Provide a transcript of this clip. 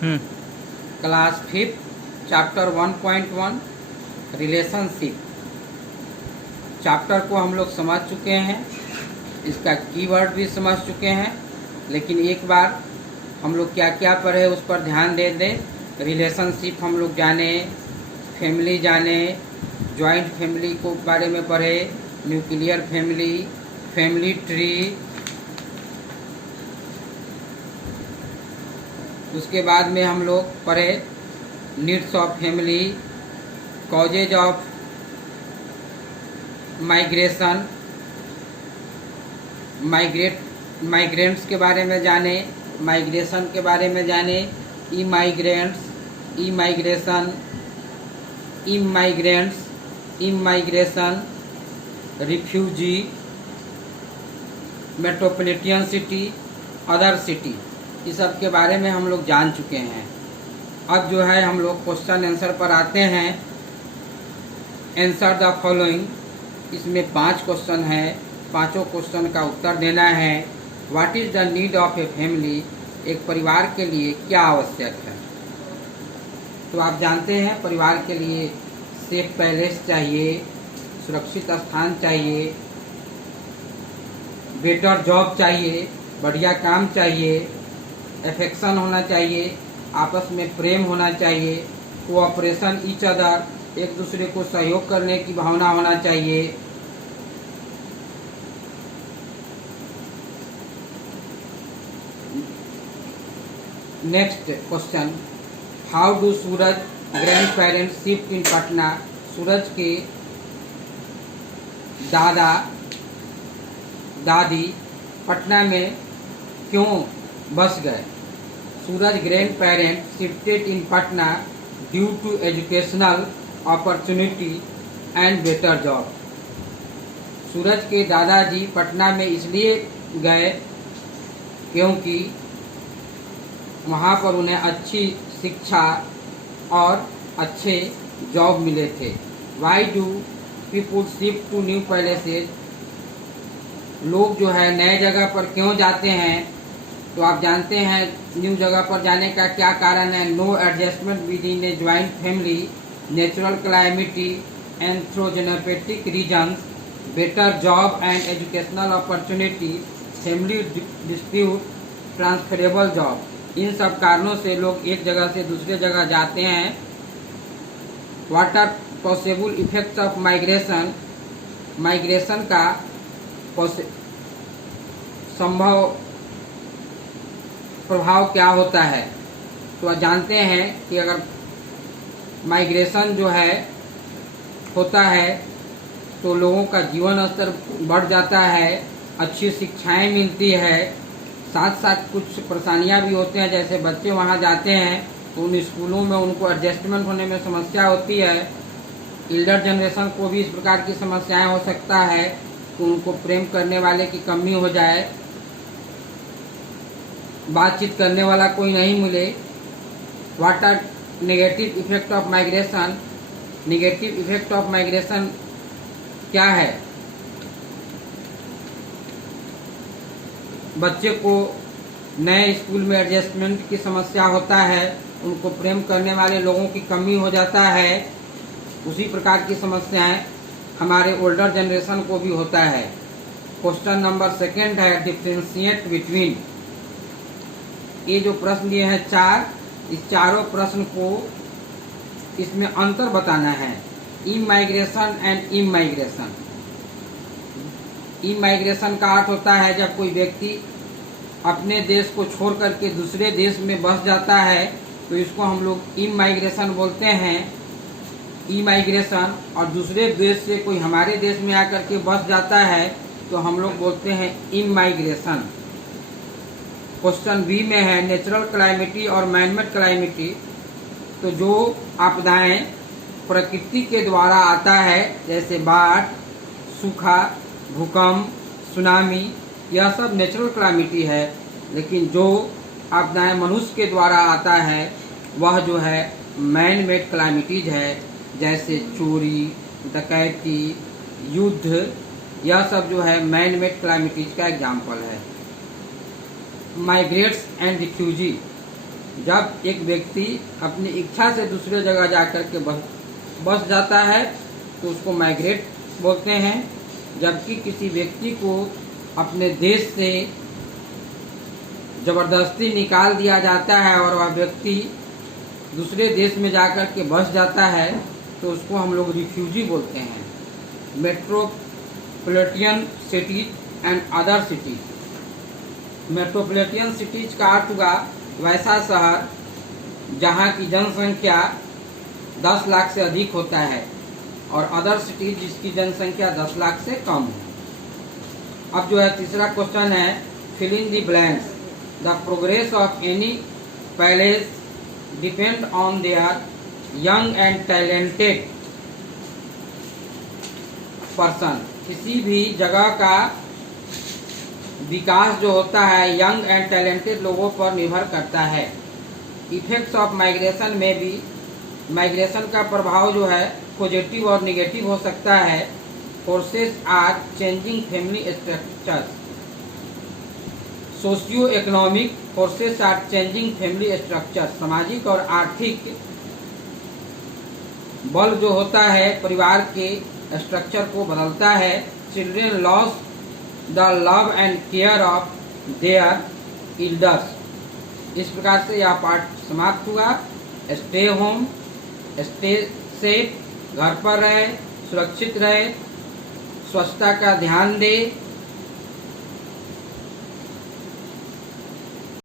Class 5 chapter 1.1 relationship chapter को हम लोग समझ चुके हैं, इसका कीवर्ड भी समझ चुके हैं। लेकिन एक बार हम लोग क्या क्या पढ़े उस पर ध्यान दे दें। रिलेशनशिप हम लोग जाने, फैमिली जाने, जॉइंट फैमिली को बारे में पढ़े, न्यूक्लियर फैमिली, फैमिली ट्री, उसके बाद में हम लोग पढ़े needs of family, causes of migration, migrants के बारे में जाने, माइग्रेशन के बारे में जाने, immigration, refugee, metropolitan city, other city, इस सब के बारे में हम लोग जान चुके हैं। अब जो है हम लोग क्वेश्चन आंसर पर आते हैं। आंसर द फॉलोइंग, इसमें 5 क्वेश्चन है, पांचों क्वेश्चन का उत्तर देना है। What is the need of a family, एक परिवार के लिए क्या आवश्यक है। तो आप जानते हैं परिवार के लिए सेफ पैलेस चाहिए, सुरक्षित स्थान चाहिए, बेटर जॉब चाहिए, बढ़िया काम चाहिए, एफेक्शन होना चाहिए, आपस में प्रेम होना चाहिए, कोऑपरेशन ईच अदर, एक दूसरे को सहयोग करने की भावना होना चाहिए। Next question, how do Suraj grandparents shift in Patna, Suraj के दादा दादी पटना में क्यों बस गए। Suraj grandparents shifted in Patna due to educational opportunity and better job. Suraj के दादाजी पटना में इसलिए गए क्योंकि वहाँ पर उन्हें अच्छी शिक्षा और अच्छे जॉब मिले थे। Why do people shift to new places, लोग जो है नए जगह पर क्यों जाते हैं। तो आप जानते हैं न्यू जगह पर जाने का क्या कारण है। No adjustment within a joint family, natural climatic, anthropogenic reasons, better job and educational opportunity, family dispute, transferable job. इन सब कारणों से लोग एक जगह से दूसरे जगह जाते हैं। What are possible effects of migration, migration का संभव प्रभाव क्या होता है। तो जानते हैं कि अगर माइग्रेशन जो है होता है तो लोगों का जीवन स्तर बढ़ जाता है, अच्छी शिक्षाएं मिलती है, साथ साथ कुछ परेशानियां भी होते हैं। जैसे बच्चे वहां जाते हैं तो उन स्कूलों में उनको एडजस्टमेंट होने में समस्या होती है। एल्डर जनरेशन को भी इस प्रकार की समस्याएं हो सकता है कि उनको प्रेम करने वाले की कमी हो जाए, बातचीत करने वाला कोई नहीं मिले। What are negative effect of migration, negative effect of migration क्या है। बच्चे को नए स्कूल में एडजस्टमेंट की समस्या होता है, उनको प्रेम करने वाले लोगों की कमी हो जाता है। उसी प्रकार की समस्याएं हमारे ओल्डर जनरेशन को भी होता है। क्वेश्चन नंबर 2 है डिफरेंशिएट बिटवीन। ये जो प्रश्न दिए हैं 4, इस चारों प्रश्न को इसमें अंतर बताना है। Immigration and immigration. इमाइग्रेशन का अर्थ होता है जब कोई व्यक्ति अपने देश को छोड़ करके दूसरे देश में बस जाता है तो इसको हम लोग इमाइग्रेशन बोलते हैं। इमाइग्रेशन और दूसरे देश से कोई हमारे देश में आकर के बस जाता है तो हम लोग बोलते हैं इमाइग्रेशन। क्वेश्चन बी में है नेचुरल क्लाइमेटी और मैनमेड क्लाइमेटी। तो जो आपदाएं प्रकृति के द्वारा आता है जैसे बाढ़, सूखा, भूकंप, सुनामी, यह सब नेचुरल क्लाइमेटी है। लेकिन जो आपदाएं मनुष्य के द्वारा आता है वह जो है मैन मेड क्लाइमेटीज है, जैसे चोरी, डकैती, युद्ध, यह सब जो है मैन मेड क्लाइमेटीज का एग्जाम्पल है। Migrates and refugee. जब एक व्यक्ति अपनी इच्छा से दूसरे जगह जाकर के बस जाता है तो उसको माइग्रेट बोलते हैं। जबकि किसी व्यक्ति को अपने देश से जबरदस्ती निकाल दिया जाता है और वह व्यक्ति दूसरे देश में जाकर के बस जाता है तो उसको हम लोग रिफ्यूजी बोलते हैं। Metropolitan cities and other cities. Metropolitan cities का अर्थ हुआ वैसा शहर जहाँ की जनसंख्या 10 लाख से अधिक होता है, और अदर सिटीज जिसकी जनसंख्या 10 लाख से कम है। अब जो है तीसरा क्वेश्चन है, fill in the blanks. The progress of any place depend on their young and talented person. किसी भी जगह का विकास जो होता है यंग एंड टैलेंटेड लोगों पर निर्भर करता है। इफेक्ट्स ऑफ माइग्रेशन में भी माइग्रेशन का प्रभाव जो है पॉजिटिव और नेगेटिव हो सकता है। Forces are changing family structures. Socio economic forces are changing family structure. सामाजिक और आर्थिक बल जो होता है परिवार के स्ट्रक्चर को बदलता है। Children loss the love and care of their elders. इस प्रकार से यह पाठ समाप्त हुआ। स्टे होम, स्टे सेफ, घर पर रहे, सुरक्षित रहे, स्वच्छता का ध्यान दे।